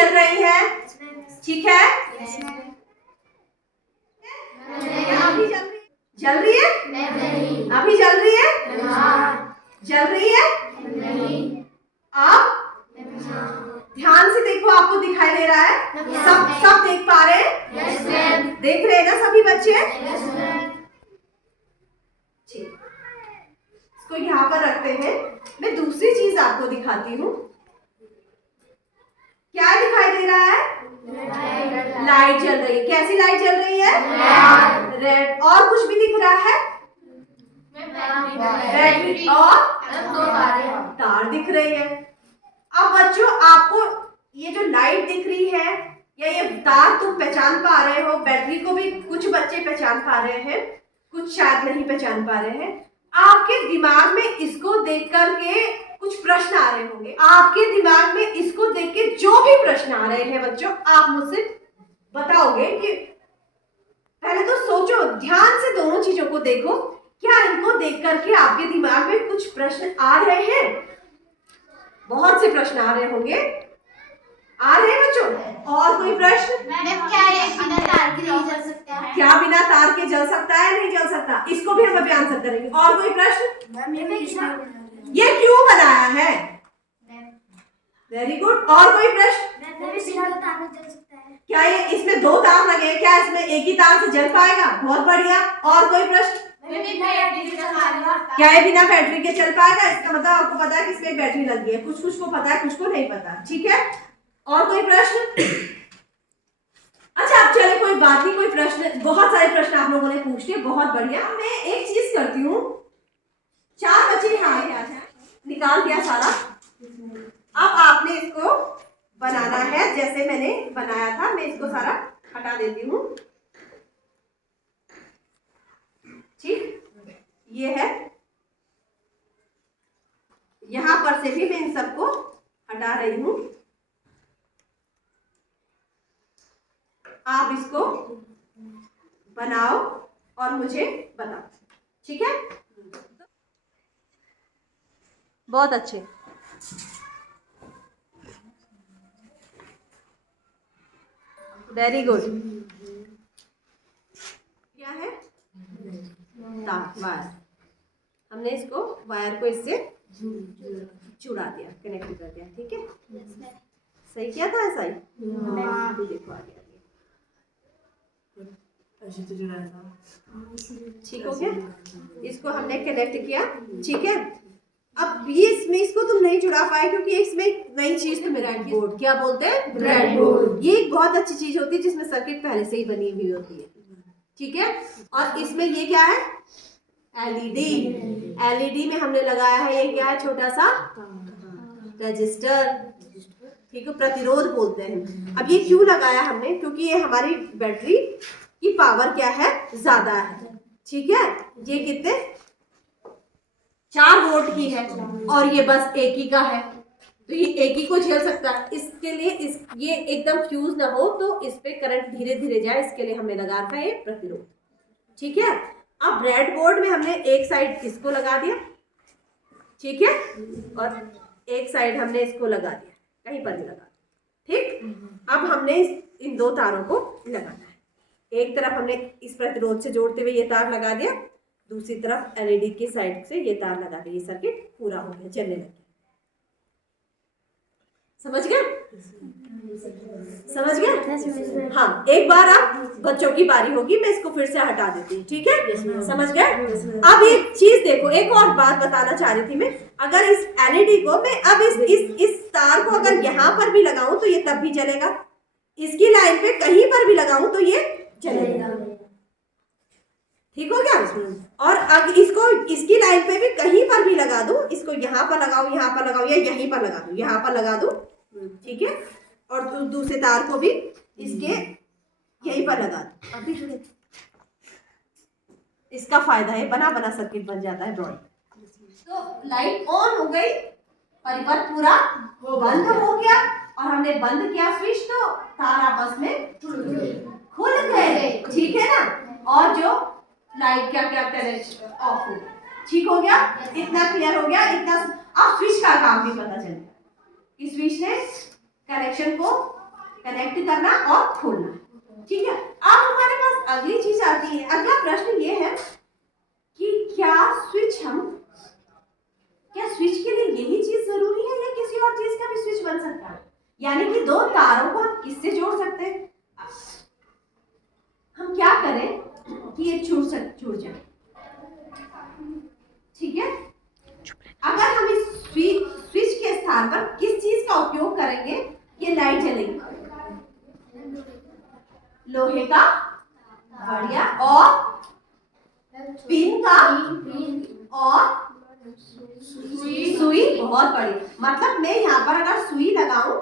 जल रही है? ठीक है, अभी जल रही है? अभी जल रही है? जल रही है? आप ध्यान से देखो, आपको दिखाई दे रहा है? सब देख पा रहे हैं? देख रहे हैं ना सभी बच्चे? ठीक, इसको यहाँ पर रखते हैं। मैं दूसरी चीज आपको दिखाती हूँ। क्या दिखाई दे रहा है? लाइट जल रही है। कैसी लाइट जल रही है? रेड। और कुछ भी दिख रहा है? बैटरी और तार दिख रही है। अब बच्चों, आपको ये जो लाइट दिख रही है या ये तार तुम पहचान पा रहे हो? बैटरी को भी कुछ बच्चे पहचान पा रहे हैं, कुछ शायद नहीं पहचान पा रहे हैं। आपके दिमाग में इसको देख करके कुछ प्रश्न आ रहे होंगे। आपके दिमाग में इसको देख के जो भी प्रश्न आ रहे हैं बच्चों, आप मुझसे बताओगे कि पहले तो सोचो, ध्यान से दोनों चीजों को देखो। क्या इनको देख करके आपके दिमाग में कुछ प्रश्न आ रहे हैं? बहुत से प्रश्न आ रहे होंगे। आ रहे हैं बच्चों? और कोई प्रश्न? क्या ये बिना तार के नहीं जल सकता है? क्या बिना तार के जल सकता है? नहीं जल सकता। इसको भी हम अभी आंसर करेंगे। और कोई प्रश्न? ये क्यों बनाया है? Very good. और कोई प्रश्न? क्या ये इसमें दो तार लगे हैं? क्या इसमें एक ही तार से जल पाएगा? बहुत बढ़िया। और कोई प्रश्न? क्या ये बिना बैटरी के चल पाएगा? इसका मतलब आपको पता है कि इसमें बैटरी लगी है। कुछ को पता है, कुछ को नहीं पता। ठीक है, और कोई प्रश्न? अच्छा, अब चले, कोई बात नहीं, कोई प्रश्न, बहुत सारे प्रश्न आप लोगों ने पूछ लिए, बहुत बढ़िया। मैं एक चीज करती हूँ, 4 बच्चे यहाँ निकाल दिया सारा। अब आपने इसको बनाना है जैसे मैंने बनाया था। मैं इसको सारा हटा देती हूँ। ठीक, ये है। यहां पर से भी मैं इन सबको हटा रही हूं। आप इसको बनाओ और मुझे बताओ। ठीक है, बहुत अच्छे। Very good. क्या है? तार, वायर। हमने इसको वायर को इससे जुड़ा दिया, कनेक्ट कर दिया। ठीक है, सही किया था? ऐसा ही। अभी देखो आगे ऐसे तो जुड़ा था। ठीक हो गया। इसको हमने कनेक्ट किया। ठीक है, अब ये इसमें इसको तुम नहीं जुड़ा पाए क्योंकि इसमें नई चीज तो ब्रेड बोर्ड, क्या बोलते हैं? Bread board. ये एक बहुत अच्छी चीज होती है जिसमें सर्किट पहले से ही बनी हुई होती है। ठीक है, और इसमें ये क्या है? एलईडी। एलईडी में हमने लगाया है, ये क्या है? छोटा सा रजिस्टर। ठीक है, प्रतिरोध बोलते हैं। अब ये क्यों लगाया हमने? क्योंकि ये हमारी बैटरी की पावर क्या है? ज्यादा है। ठीक है, ये कितने? 4 वोल्ट की है और ये बस एक ही का है, तो ये एक ही को झेल सकता है। इसके लिए ये एकदम फ्यूज ना हो तो इस पे करंट धीरे धीरे जाए, इसके लिए हमने लगा रखा है ये प्रतिरोध। ठीक है, अब ब्रेड बोर्ड में हमने एक साइड इसको लगा दिया। ठीक है, और एक साइड हमने इसको लगा दिया, कहीं पर भी लगा। ठीक, अब हमने इन 2 तारों को लगाना है। एक तरफ हमने इस प्रतिरोध से जोड़ते हुए ये तार लगा दिया, दूसरी तरफ एलईडी की साइड से ये तार लगा दिया। ये सर्किट पूरा हो गया, चलने लगे। समझ गया? समझ गया? हाँ, एक बार अब बच्चों की बारी होगी, मैं इसको फिर से हटा देती हूँ। ठीक है, समझ गए? अब एक चीज देखो, एक और बात बताना चाह रही थी मैं। अगर इस एलईडी को मैं अब इस तार को अगर यहाँ पर भी लगाऊं तो ये तब भी चलेगा। इसकी लाइन पे कहीं पर भी लगाऊं तो ये चलेगा। ठीक हो गया? और अब इसको इसकी लाइन पे भी कहीं पर भी लगा दूं, इसको यहाँ पर लगाऊं, यहाँ पर लगाऊं या यहीं पर लगा दूं, यहाँ पर लगा दूं। ठीक है, और दूसरे तार को भी इसके यहीं पर लगा दूं। अभी जुड़े, इसका फायदा है बना बना सर्किट बन जाता है ब्रॉड। तो लाइट ऑन हो गई, परिपथ पूरा बंद हो गया और हमने बंद किया स्विच तो तार आपस में खुल गए। ठीक है ना, और जो लाइट क्या क्या कनेक्शन ऑफ हो गया। ठीक हो गया? इतना क्लियर हो गया? इतना अब स्विच का काम भी पता चल गया कि स्विच ने कनेक्शन को कनेक्ट करना और खोलना। ठीक है, अब हमारे पास अगली चीज आती है। अगला प्रश्न ये है कि क्या स्विच के लिए यही चीज जरूरी है या किसी और चीज का भी स्विच बन सकता है? यानी कि दो तारों को हम किससे जोड़ सकते हैं? हम क्या करें कि ये छूट जाए। ठीक है, अगर हम इस स्विच के स्थान पर किस चीज का उपयोग करेंगे ये लाइट जलेगी? लोहे का, बढ़िया, और पिन का, और सुई, बहुत बढ़िया। मतलब मैं यहाँ पर अगर सुई लगाऊं,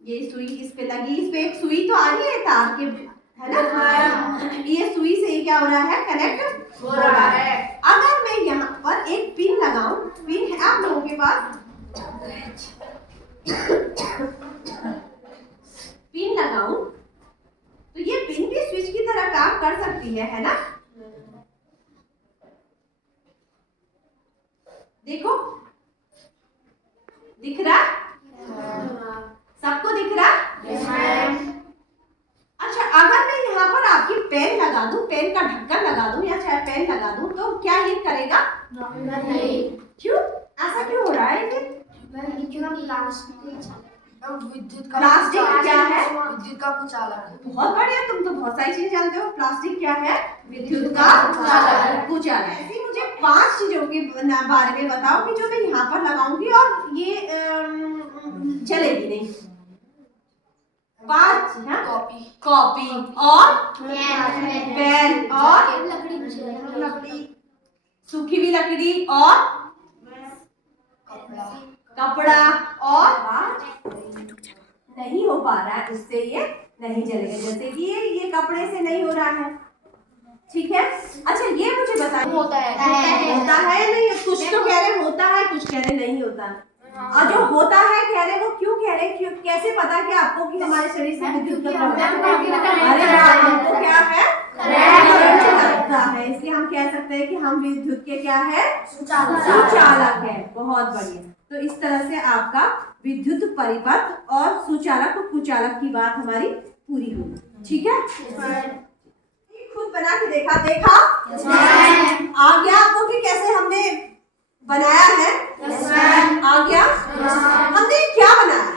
ये सुई इस पे लगी, इस पे एक सुई तो आ रही है तार के, है ना? ये सुई से क्या हो रहा है? कनेक्ट हो रहा है। अगर मैं यहाँ पर एक पिन लगाऊं, पिन है आप लोगों के पास, पिन लगाऊं तो ये पिन भी स्विच की तरह काम कर सकती है ना? देखो, दिख रहा? सबको दिख रहा? अच्छा, अगर मैं यहाँ पर आपकी पेन लगा दूं, पेन का ढक्कन लगा दूं या चाहे पेन लगा दूं, तो क्या ये करेगा? नहीं। क्यों? ऐसा क्यों हो रहा है? प्लास्टिक क्या है? विद्युत का कुचालक। बहुत बढ़िया, तुम तो बहुत सारी चीजें जानते हो। प्लास्टिक क्या है? विद्युत का कुचालक। ऐसे मुझे 5 चीजों के बारे में बताओ कि जो मैं यहाँ पर लगाऊंगी और ये जलेगी नहीं। 5। कॉपी और पेन और लकड़ी, सूखी हुई लकड़ी और कपड़ा, और नहीं हो पा रहा है, उससे ये नहीं जलेगा। जैसे कि ये कपड़े से नहीं हो रहा है। ठीक है, अच्छा ये मुझे बताइए, होता है नहीं? कुछ तो कह रहे होता है, कुछ कह रहे नहीं होता। और जो होता है कह रहे, वो क्यों कह रहे? क्यों, कैसे पता कि आपको कि हमारे शरीर से विद्युत का अरे आपको क्या है? लगता है, इसलिए हम कह सकते हैं कि हम विद्युत के क्या है? सुचालक है। बहुत बढ़िया। तो इस तरह से आपका विद्युत परिपथ और सुचालक और कुचालक की बात हमारी पूरी हुई। ठीक है, खुद बना के देखा आ गया आपको कि कैसे हमने बनाया है? आ गया? हमने क्या बनाया?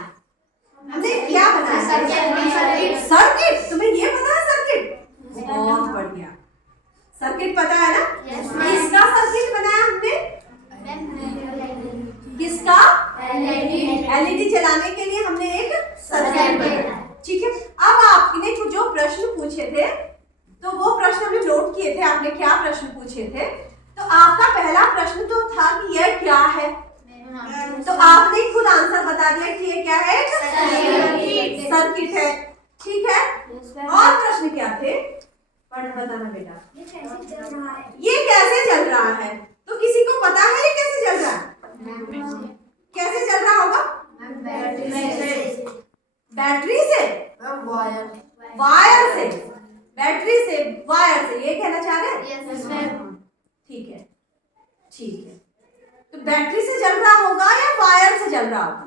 सर्किट। तुम्हें ये पता है सर्किट? बहुत बढ़िया, सर्किट पता है ना? किसका सर्किट बनाया हमने? किसका? एलईडी जलाने के लिए हमने एक सर्किट बनाया। ठीक है, अब आपने जो प्रश्न पूछे थे, तो वो प्रश्न हमने नोट किए थे। आपने क्या प्रश्न पूछे थे? तो आपका पहला प्रश्न तो था कि यह क्या है, तो आपने खुद आंसर बता दिया कि ये क्या है? सर्किट है। ठीक है, और प्रश्न क्या थे? बताना बेटा, ये कैसे चल रहा है? तो किसी को पता है ये कैसे चल रहा है? कैसे चल रहा होगा? बैटरी से, वायर से, बैटरी से, वायर से, ये कहना चाह रहे हैं? ठीक है, ठीक है। तो बैटरी से चल रहा होगा या वायर से चल रहा होगा?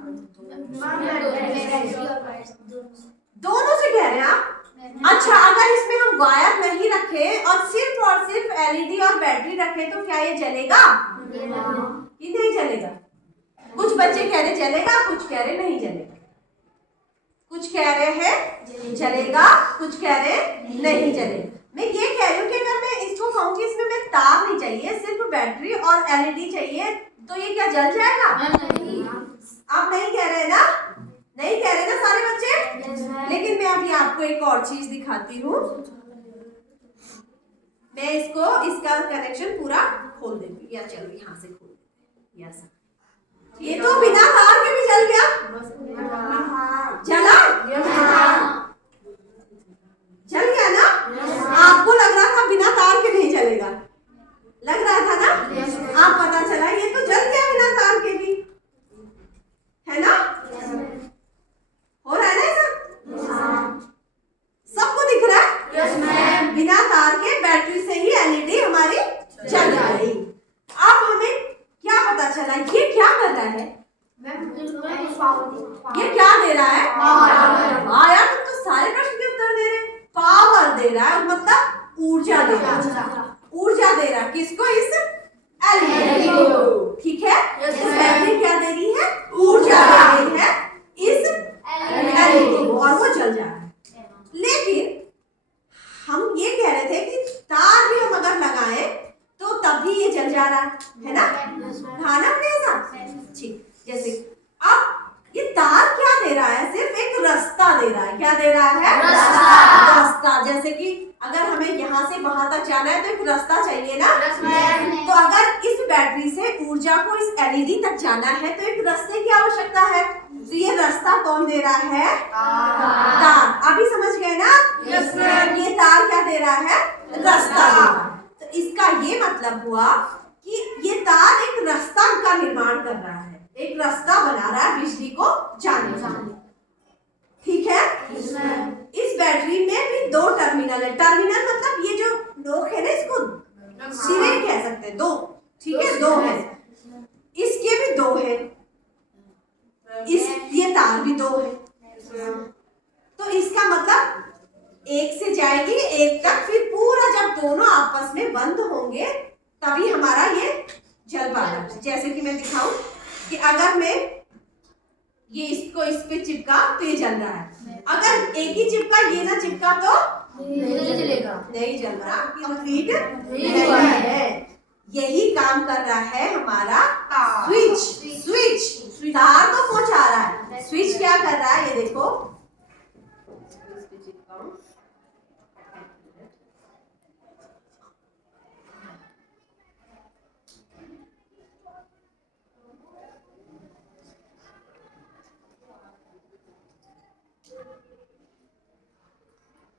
दोनों से कह रहे हैं आप? अच्छा, अगर इसमें हम वायर नहीं रखे और सिर्फ एलईडी और बैटरी रखे तो क्या ये जलेगा? ये नहीं जलेगा। कुछ बच्चे कह रहे चलेगा, कुछ कह रहे नहीं जलेगा। कुछ कह रहे हैं जलेगा, कुछ कह रहे नहीं जलेगा। मैं ये कह रही हूँ कि अगर मैं इसको कहूँ कि इसमें मैं तार नहीं चाहिए, सिर्फ बैटरी और एलईडी चाहिए, तो ये क्या जल जाएगा? आप नहीं कह रहे ना? नहीं कह रहे ना सारे बच्चे? लेकिन मैं अभी आपको एक और चीज दिखाती हूँ। मैं इसका कनेक्शन पूरा खोल देती, या चलो यहाँ से खोल देते हैं। ये तो बिना तार के भी जल गया। जला? जल गया ना? आपको लग रहा था बिना तार के नहीं जलेगा, लग रहा था ना? आप पता चला ये तो जल गया बिना तार के भी, है ना? हो रहा है ना ऐसा? सबको दिख रहा है? बिना तार के बैटरी से ही एलईडी हमारी जल गई। अब हमें क्या पता चला? ये क्या कर रहा है? ये क्या दे रहा है? वायर जल जा रहा है। लेकिन हम ये कह रहे थे कि तार भी हम अगर लगाएं तो तब भी ये जल जा रहा है ना, हाँ ना अपने ऐसा। ठीक, जैसे अब ये तार क्या दे रहा है, सिर्फ एक रास्ता दे रहा है। क्या दे रहा है? रास्ता। जैसे कि अगर हमें यहाँ से वहां तक जाना है तो एक रास्ता चाहिए ना, तो अगर इस बैटरी से ऊर्जा को इस एलईडी तक जाना है तो एक रास्ते की आवश्यकता है। तो ये रास्ता कौन दे रहा है? तार। अभी समझ गए ना? ये तार क्या दे रहा है? रास्ता दे रहा है। तो इसका ये मतलब हुआ कि ये तार एक रास्ता का निर्माण कर रहा है, एक रास्ता बना रहा है बिजली को जाने का। ठीक है? इस बैटरी में भी दो टर्मिनल है। टर्मिनल मतलब ये जो नोक है ना, इसको सिरे कह सकते हैं, दो। ठीक है, दो है। इसके भी दो है, ये तार भी दो है। तो इसका मतलब एक से जाएगी एक तक, फिर पूरा जब दोनों आपस में बंद होंगे तभी हमारा ये जल पाना। जैसे कि मैं दिखाऊं कि अगर मैं ये इसको इस पे चिपका तो ये जल रहा है। अगर एक ही चिपका, ये ना चिपका तो नहीं जलेगा, नहीं जल रहा, कंप्लीट नहीं है। यही काम कर रहा है हमारा स्विच। स्विच तार तो पहुंचा रहा है, स्विच क्या कर रहा है ये देखो।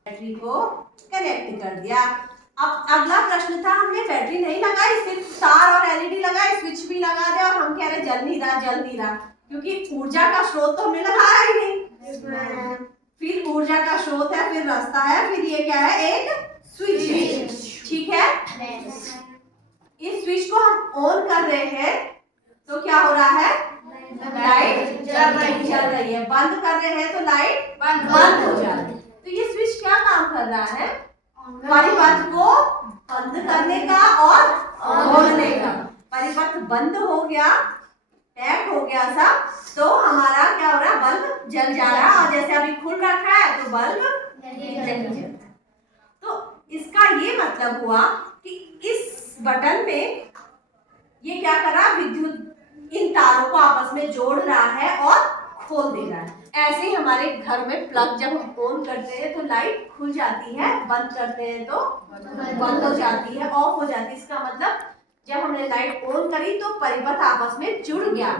बैटरी को कनेक्ट कर दिया। अब अगला प्रश्न था, हमने बैटरी नहीं लगाई, सिर्फ तार और एलईडी लगाई, स्विच भी लगा दिया और हम कह रहे जल नहीं रहा, क्योंकि ऊर्जा का स्रोत तो हमने लगाया ही नहीं। फिर ऊर्जा का स्रोत है, फिर रास्ता है, फिर ये क्या है? एक स्विच है। ठीक है, इस स्विच को हम ऑन कर रहे हैं तो क्या हो रहा है? लाइट जल रही है। बंद कर रहे हैं तो लाइट बंद हो जा रही है। तो ये स्विच क्या काम कर रहा है? परिपथ को बंद करने का और खोलने का। परिपथ बंद हो गया, टैप हो गया सब, तो हमारा क्या हो रहा है? बल्ब जल जा रहा है। और जैसे अभी खुल रखा है तो बल्ब नहीं जल रहा। तो इसका ये मतलब हुआ कि इस बटन में ये क्या कर रहा है? विद्युत इन तारों को आपस में जोड़ रहा है और खोल दे रहा है। ऐसे ही हमारे घर में प्लग जब हम ऑन करते हैं तो लाइट खुल जाती है, बंद करते हैं तो बंद हो जाती है, ऑफ हो जाती है। इसका मतलब जब हमने लाइट ऑन करी तो परिपथ आपस में जुड़ गया।